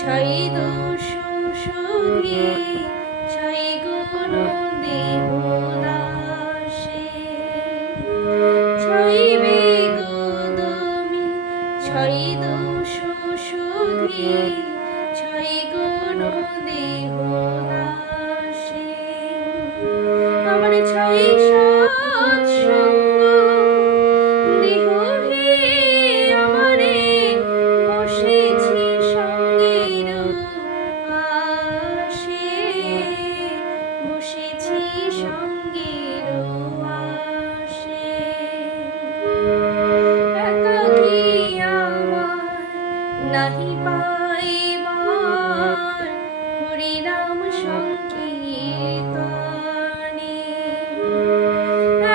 ছয় দোষ শোধি ছয় গুণ দেহ দাসে ছয় বেগদমি ছয় দোষ শোধি ছয় গুণ দেহ দাসে আমার ছয় সৎসঙ্গ দেহ হে আমারে বসেছি সঙ্গের আশে বসেছি সঙ্গের আশে একাকী আমার নাহি পাইবার হরিনাম সংকীর্তনে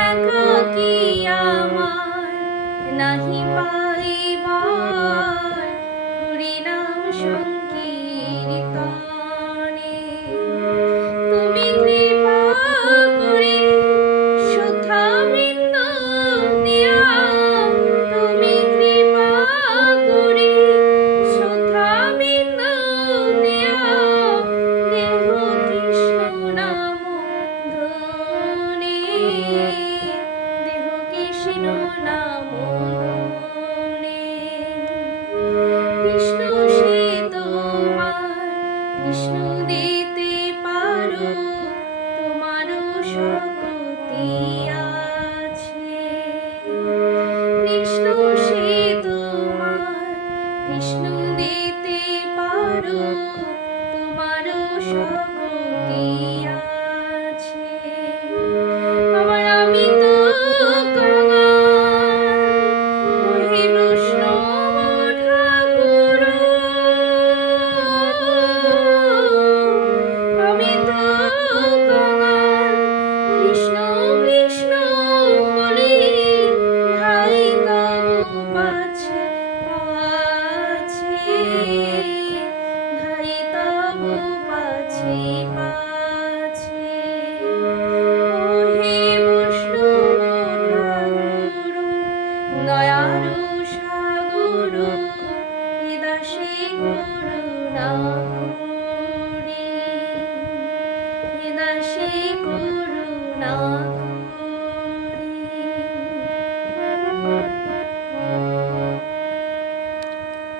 একাকী আমার নাহি পাইবার হরিনাম সংকীর্তনে তুমি কৃপা করে সুধা বৃন্দ দিয়া তুমি কৃপা করে সুধা বৃন্দ দিয়া দেহ কৃষ্ণ নাম ধনে দেহ কৃষ্ণ নাম ধনে কৃষ্ণ সে তোমার কৃষ্ণ দিতে পারো তোমারও শক্তি আছে কৃষ্ণ সে তোমার কৃষ্ণ দিতে পারো তোমারও শক্তি আছে আমার আমি তো কাঙাল হে বৈষ্ণব ঠাকুর আমি তো কাঙাল কৃষ্ণ কৃষ্ণ বলি ভাই তব পাছে পাছে ভাই তব পাছে পাছে ও হে বৈষ্ণব ঠাকুর দয়ার সাগর এ দাসে করুণা